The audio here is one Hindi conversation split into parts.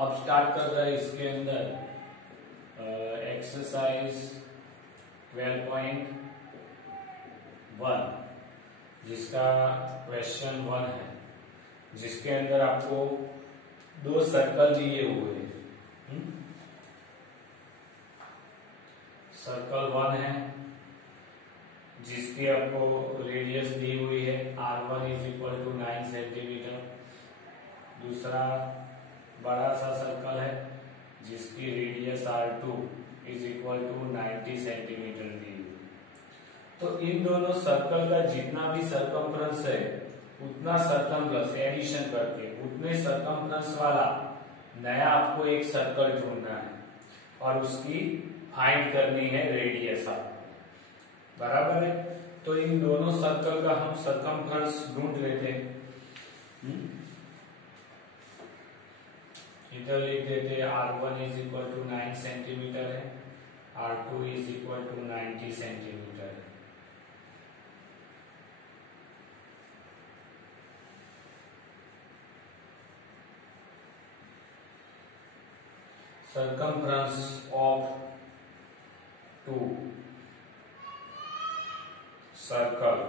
अब स्टार्ट कर रहे हैं इसके अंदर एक्सरसाइज 12.1 जिसका क्वेश्चन 1 है, जिसके अंदर आपको 2 सर्कल दिए हुए हैं। सर्कल 1 है जिसकी आपको रेडियस दी हुई है R1 = 9 सेंटीमीटर। दूसरा बड़ा सा सर्कल है जिसकी रेडियस R2 = 90 सेंटीमीटर दी हुई। तो इन दोनों सर्कल का जितना भी सरकमफ्रेंस है उतना सरकमफ्रेंस एडिशन करके उतने सरकमफ्रेंस वाला नया आपको एक सर्कल ढूंढना है और उसकी फाइंड करनी है रेडियस आपको। बराबर है। तो इन दोनों सर्कल का हम सरकमफ्रेंस ढूंढ लेते हैं। इधर लिख देते हैं R1 = 9 सेंटीमीटर है, R2 = 90 सेंटीमीटर है। Circumference of 2 circle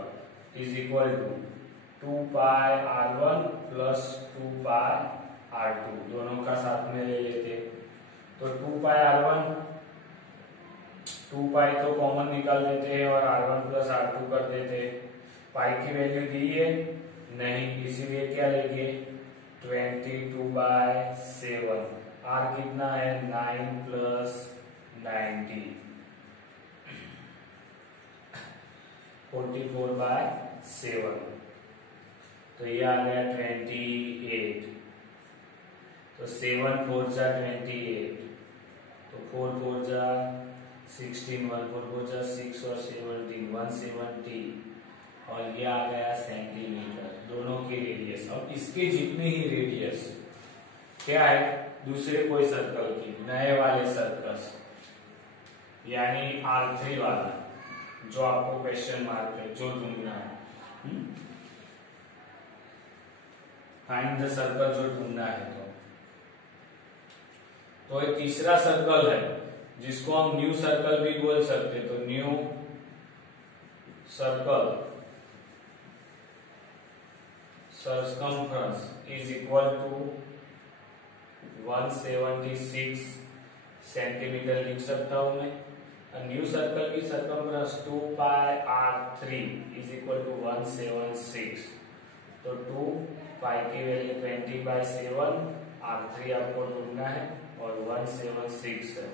is equal to 2 pi R1 plus 2 pi R2, दोनों का साथ में ले लेते। तो 2 pi R1 2 pi तो कॉमन निकाल देते हैं और R1 plus R2 कर देते। पाई की वैल्यू दी है नहीं, इसीलिए क्या लेंगे 22/7। R कितना है 9 + 90 44/7। तो ये आ गया 28। तो 7 4 जा 28, तो 4 4 जा 16, 1 4 4 जा 6 और 17 170, और ये आ गया सेंटीमीटर दोनों की रेडियस। अब इसके जितने ही रेडियस क्या है दूसरे कोई सर्कल की नए वाले सर्कल्स यानी R3 वाला जो आपको क्वेश्चन मार्क है जो ढूंढना है, फाइंड द सर्कल जो ढूंढना है। तो एक तीसरा सर्कल है जिसको हम न्यू सर्कल भी बोल सकते हैं। तो new circle circumference is equal to 176 centimetre लिख सकता हूं मैं। न्यू सर्कल की सरकमफ्रेंस 2 pi R3 = 176। तो 2 pi की वैल्यू 20/7, R3 आपको ढूंढना है और 176 है।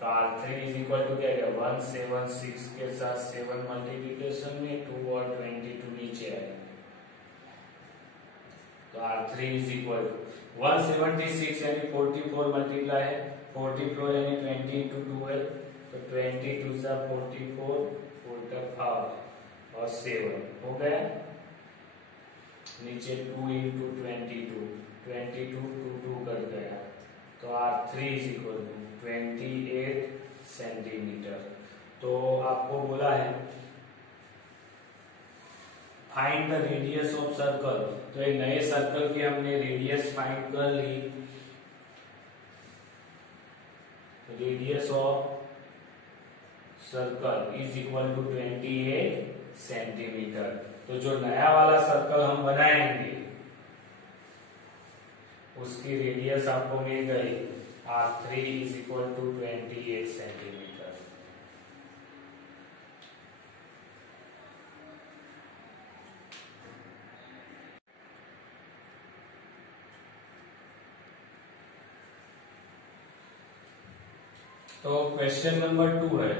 तो R3 = क्या है 176 के साथ 7 मल्टीप्लिकेशन में 2 और 22 नीचे आएगा। तो R3 = 176 यानी 44 मल्टीप्लाई है 44 यानी 20 × 2 है। तो 20 2 × 44 45 और 7 हो गया। नीचे 2 × 22 22 2 2 कर गया। तो R3 = 28 सेंटीमीटर। तो आपको बोला है find the radius of circle. तो एक नए सर्कल की हमने रेडियस फाइंड कर ली। Radius of circle = 28 centimetre. तो जो नया वाला सर्कल हम बनाएंगे उसकी रेडियस आपको मिल गई R3 = 28 सेंटीमीटर। तो क्वेश्चन नंबर 2 है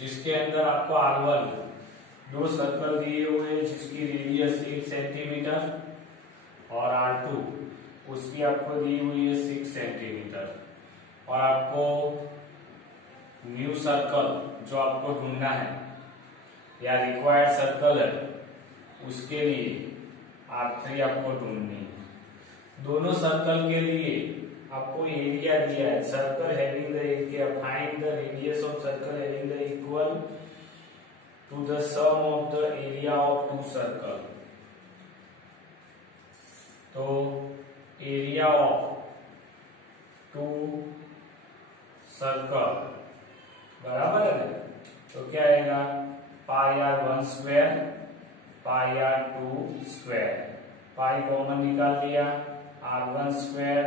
जिसके अंदर आपको R1 2 सर्कल दिए हुए हैं जिसकी रेडियस 1 सेंटीमीटर और R2 उसकी आपको दी हुई है 6 सेंटीमीटर। और आपको न्यू सर्कल जो आपको ढूंढना है या रिक्वायर्ड सर्कल है उसके लिए R3 आपको ढूंढनी है। दोनों सर्कल के लिए आपको एरिया दिया है। Circle having the area, find the radius of circle having the equal to the sum of the area of 2 circle. तो एरिया ऑफ टू सर्कल, बराबर है ना। तो क्या आएगा, pi r 1 square pi r 2 square, pi common निकाल दिया, r1 स्क्वायर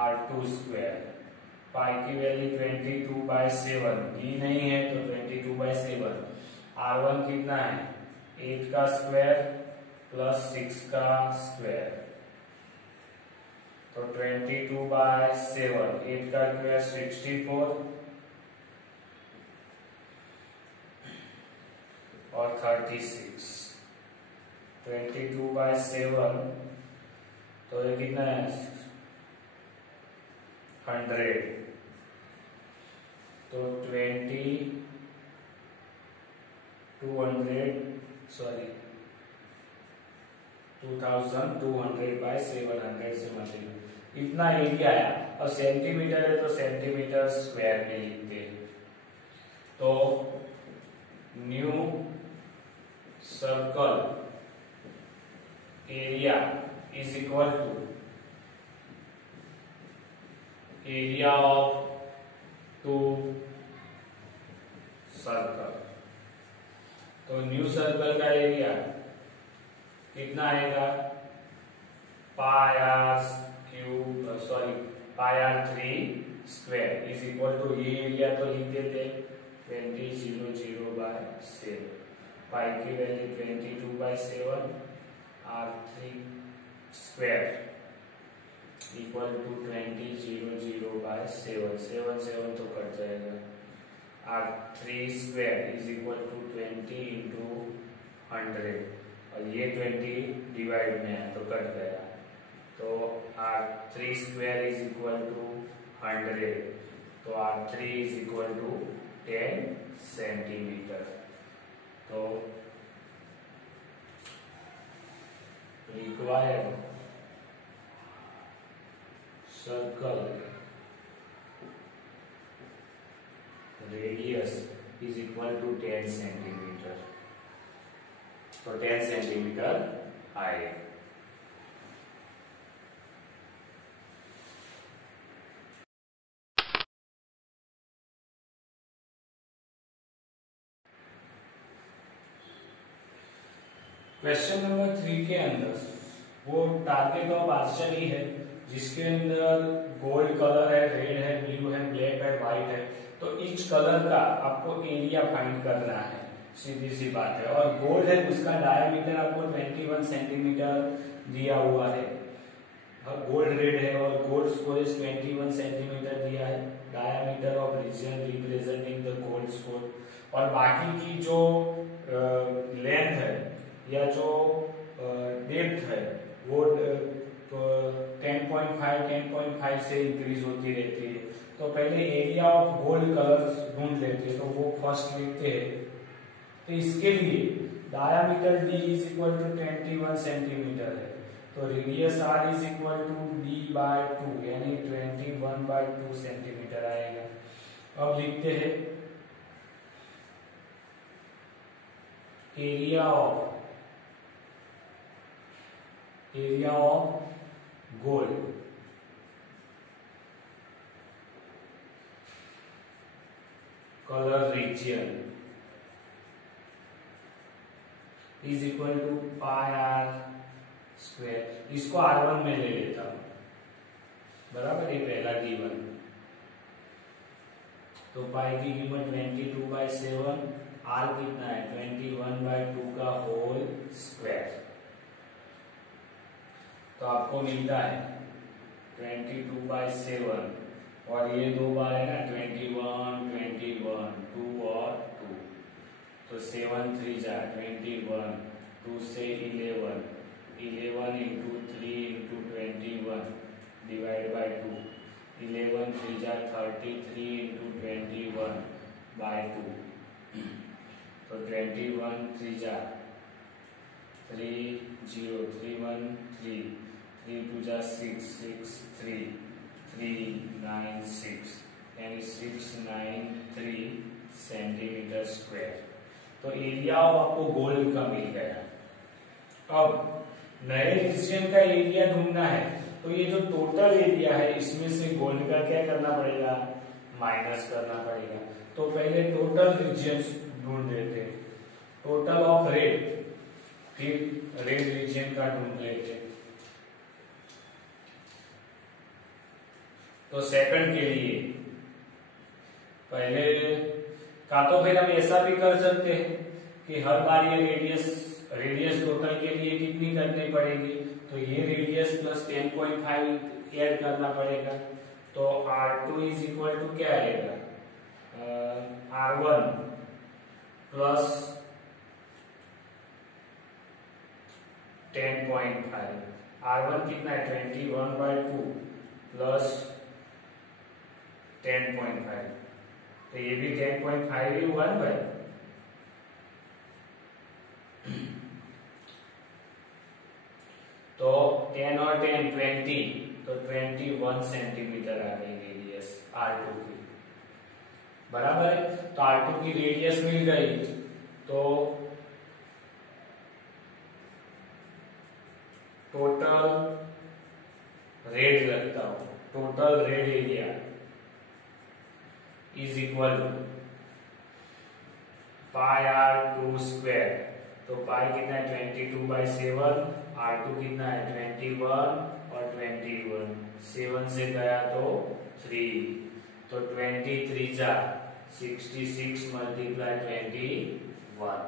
r2 स्क्वायर, पाई की वैल्यू 22/7, डी नहीं है तो 22/7, r1 कितना है 8 का स्क्वायर प्लस 6 का स्क्वायर, तो 22/7, 8 का स्क्वायर 64 और 36, 22/7 तो ये कितना है 100, तो 2200/700 से मल्टीप्लाई, इतना एरिया आया। अब सेंटीमीटर है तो सेंटीमीटर स्क्वायर में लिखते हैं, तो new circle area is equal to area of two circle. तो न्यू सर्कल का एरिया कितना आएगा, pi r three square is equal to, ये एरिया तो लिख देते 20/7, पाई की value 22/7, r3 square equal to 20/7, 7 तो कट जाएगा, r3 square is equal to 20 × 100, और ये 20 डिवाइड में है तो कट गया, तो r3 square is equal to 100, तो r3 is equal to 10 centimetre. तो required circle radius is equal to 10 centimetre, तो 10 सेंटीमीटर आए। क्वेश्चन नंबर 3 के अंदर वो टारगेट ऑफ आर्चर ही है, जिसके अंदर गोल्ड कलर है, रेड है, ब्लू है, ब्लैक है, व्हाइट है, तो ईच कलर का आपको एरिया फाइंड करना है, सीधी सी बात है। और गोल्ड है उसका डायमीटर आपको 21 सेंटीमीटर दिया हुआ है, गोल्ड रेड है और गोल्ड स्कोर 21 सेंटीमीटर दिया है, diameter of region representing the gold score. और बाकी की जो लेंथ है या जो डेप्थ है वो 10.5 से इंक्रीज होती रहती है। तो पहले एरिया ऑफ गोल्ड कलर ढूंढ लेते हैं, तो वो फर्स्ट लिखते हैं। तो इसके लिए diameter d is equal to 21 centimetre है, तो radius r is equal to d/2 यानी 21/2 सेंटीमीटर आएगा। अब लिखते हैं area of gold colour region is equal to pi r square, इसको r1 में ले लेता हूं, बराबर, ये पहला गिवन, तो पाई की कीमत 22/7, r कितना है 21/2 का होल स्क्वायर, तो आपको मिलता है 22/7, और ये दो बार है ना 21, 21, 2 और 2, तो 7 3 जा 21, 2 से 11, 11 into 3 into 21 डिवाइड बाय 2, 11 3 जा 33 into 21/2, तो 21 3 जा 3 0 3 1 3 3 2 जा 6 6 3 3 9 6 यानी 693 सेंटीमीटर स्क्वायर। तो एरिया आपको गोल्ड का मिल गया। अब नए रीजन का एरिया ढूंढना है, तो ये जो टोटल एरिया है इसमें से गोल्ड का क्या करना पड़ेगा, माइनस करना पड़ेगा। तो पहले टोटल रीजन ढूंढ लेते हैं, टोटल ऑफ रेड, फिर रेड रीजन का ढूंढ लेते हैं। तो सेकंड के लिए पहले का तो फिर हम ऐसा भी कर सकते हैं कि हर बार ये रेडियस टोटल के लिए कितनी करनी पड़ेगी, तो ये रेडियस प्लस 10.5 ऐड करना पड़ेगा। तो R2 इज इक्वल टू क्या आएगा, R1 प्लस 10.5, R1 कितना है 21/2 प्लस 10.5, तो ये भी 10.5 ही हुआ ना भाई। तो 10 और 10 20, तो 21 सेंटीमीटर आ गई रेडियस R2 की, बराबर है। तो R2 की रेडियस मिल गई, तो टोटल रेड लगता हूं, total red area is equal to pi R2 square. तो पाई कितना है 22/7, R2 कितना है 21 और 21, 7 से गया तो 3, तो 23 जा 66 मल्टीप्लाई 21,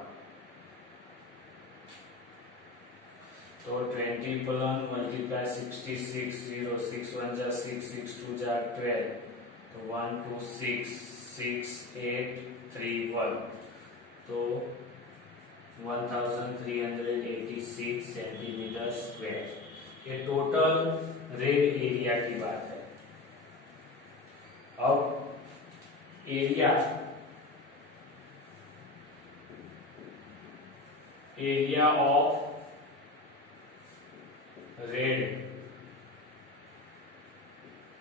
तो 20 मल्टीप्लाई 66, 0 6 1 जा 6, 6 2 जा 12, तो 1 2 6 6 8 3 1, तो 1386 सेंटीमीटर स्क्वायर। ये टोटल रेड एरिया की बात है। अब area of red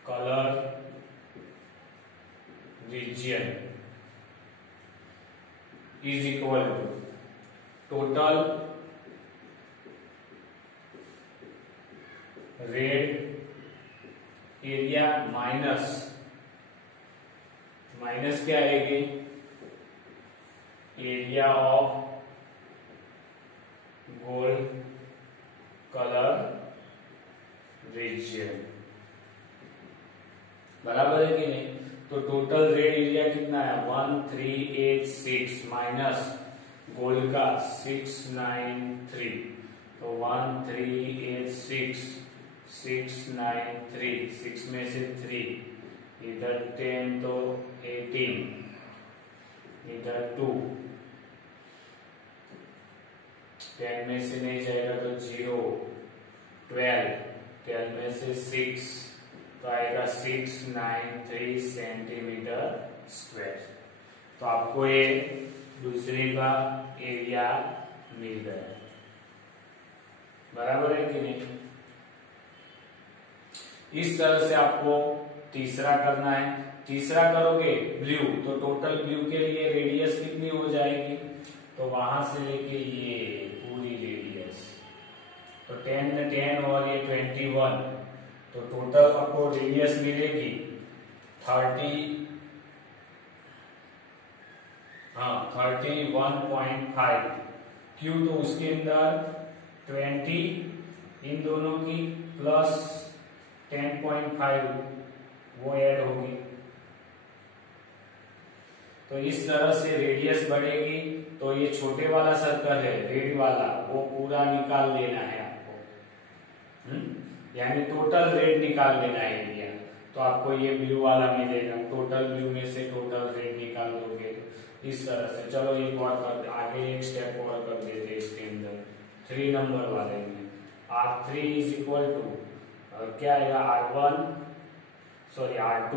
colour region is equal to total red area minus क्या आएगी, area of gold colour region, बराबर है कि नहीं। तो टोटल रेड एरिया कितना है 1386 माइनस गोल्ड का 693, तो 1386 693, 6 में से 3 इधर 10 तो 18, इधर 2, 10 में से नहीं जाएगा तो 0, 12 में से 6, तो आएगा 693 सेंटीमीटर स्क्वायर। तो आपको ये दूसरे का एरिया मिल गया, बराबर है कि नहीं। इस तरह से आपको तीसरा करना है। तीसरा करोगे ब्लू, तो टोटल ब्लू के लिए रेडियस कितनी हो जाएगी, तो वहां से लेके ये पूरी रेडियस, तो 10 में 10 और ये 21, तो टोटल आपको रेडियस मिलेगी 31.5। क्यों, तो उसके अंदर 20 इन दोनों की प्लस 10.5 वो ऐड होगी। तो इस तरह से रेडियस बढ़ेगी। तो ये छोटे वाला सर्कल है रेड वाला, वो पूरा निकाल लेना है आपको, यानी टोटल रेड निकाल लेना है एरिया। तो आपको ये ब्लू वाला मिलेगा, टोटल ब्लू में से टोटल रेड निकाल दोगे इस तरह से। चलो एक और कर, आगे एक स्टेप और कर देते इसके अंदर 3 नंबर वाले में। R3 इज इक्वल टू क्या आएगा R2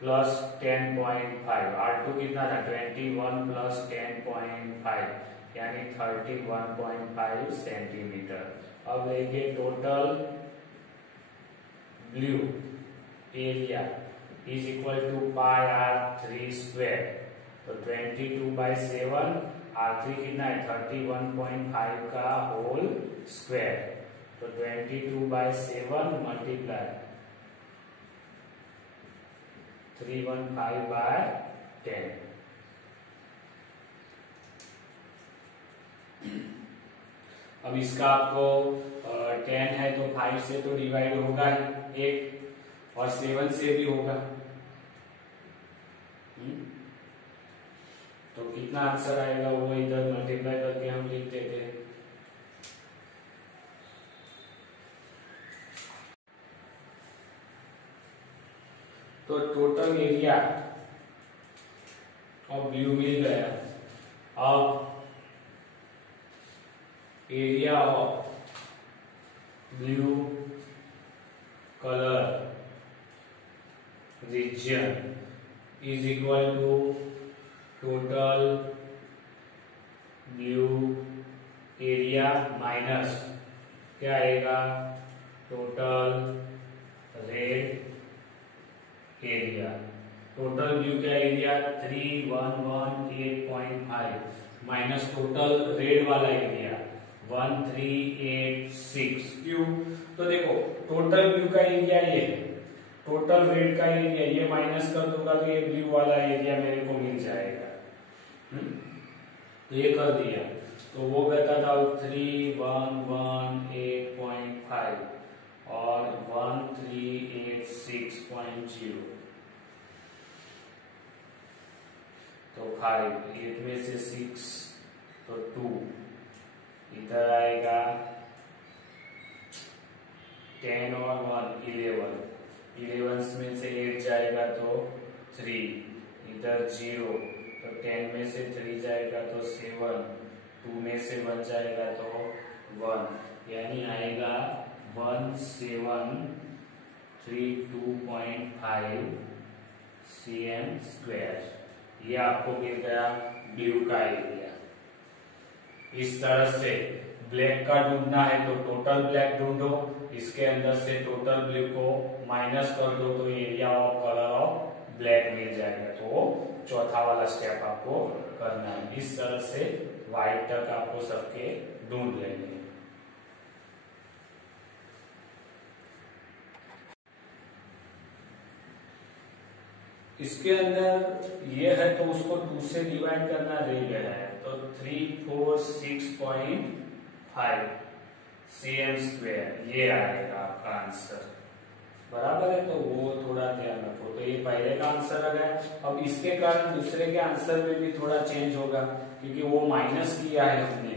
प्लस 10.5, R2 कितना था 21 प्लस 10.5 यानी 31.5 सेंटीमीटर। अब लेंगे total blue area is equal to pi R3 square, तो 22/7, R3 कितना है 31.5 का होल स्क्वायर, तो 22/7 मल्टीप्लाई 315/10। अब इसका आपको 10 है तो 5 से तो डिवाइड होगा ही एक, और 7 से भी होगा। तो कितना आंसर आएगा वो इधर मल्टीप्लाई करके हम लिख देते हैं। तो टोटल एरिया ऑफ ब्लू मिल गया। अब area of blue colour region is equal to total blue area minus क्या आएगा, total red area. Total blue का एरिया 3118.5 माइनस टोटल रेड वाला एरिया 1386। क्यों? तो देखो टोटल ब्लू का एरिया ये है, टोटल रेड का एरिया ये माइनस कर दूंगा तो ये ब्लू वाला एरिया मेरे को मिल जाएगा। तो ये कर दिया तो वो कहता था 3118.5 और 1386.0। तो 5 8 में से 6 तो 2 इधर आएगा 10 और 1 11 में से 8 जाएगा तो 3 इधर 0 तो 10 में से 3 जाएगा तो 7 2 में से 1 जाएगा तो 1 यानी आएगा 1732.5 cm²। ये आपको मिल गया ब्लू का एरिया। इस तरह से ब्लैक का ढूंढना है तो टोटल ब्लैक ढूंढो, इसके अंदर से टोटल ब्लू को माइनस कर दो तो area of colour of black मिल जाएगा। तो चौथा वाला स्टेप आपको करना है। इस तरह से व्हाइट तक आपको सबके ढूंढ लेंगे। इसके अंदर ये है तो उसको 2 से डिवाइड करना रह गया है तो 346.5 cm² ये आएगा आपका आंसर। बराबर है, तो वो थोड़ा ध्यान रखो। तो ये पहले का आंसर आ गया। अब इसके कारण दूसरे के आंसर में भी थोड़ा चेंज होगा क्योंकि वो माइनस किया है हमने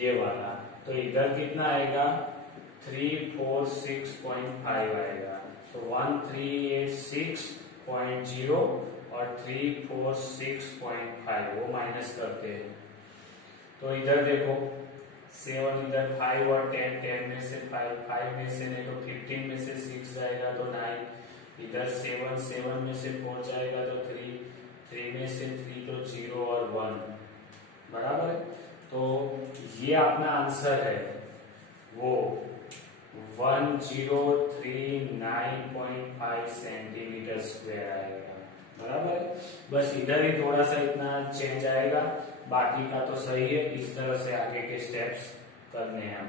ये वाला। तो इधर कितना आएगा 346.5 आएगा। तो 1386.0 और 346.5 वो माइनस करते हैं। तो इधर देखो 7 इधर 5 और 10 में से 5 में से नहीं तो 15 में से 6 जाएगा तो 9 इधर 7 में से 4 जाएगा तो 3 में से 3 तो 0 और 1। बराबर है, तो ये अपना आंसर है वो 1039.5 cm² आएगा। बराबर है, बस इधर ही थोड़ा सा इतना चेंज आएगा, बाकी का तो सही है। इस तरह से आगे के स्टेप्स करने हैं।